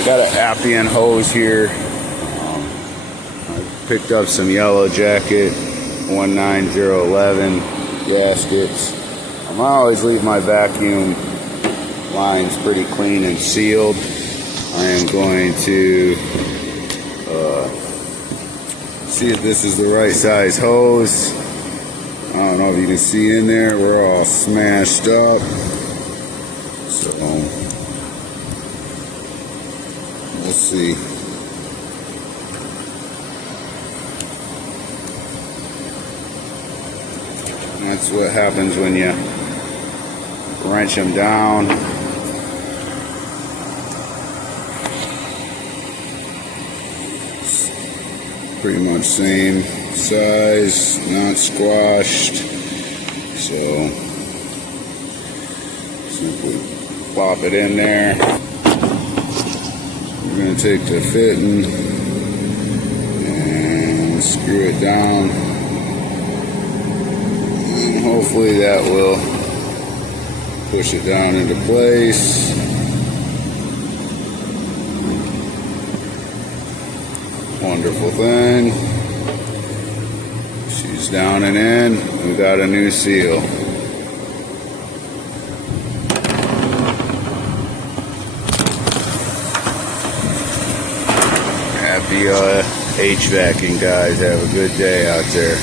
I got an Appian hose here. I picked up some yellow jacket 19011 gaskets. I always leave my vacuum lines pretty clean and sealed. I am going to see if this is the right size hose. I don't know if you can see in there, we're all smashed up. So we'll see. That's what happens when you wrench them down. Pretty much same size, not squashed. So simply plop it in there. We're going to take the fitting and screw it down. And hopefully that will push it down into place. Wonderful thing. She's down and in. We got a new seal. Happy HVACing, guys. Have a good day out there.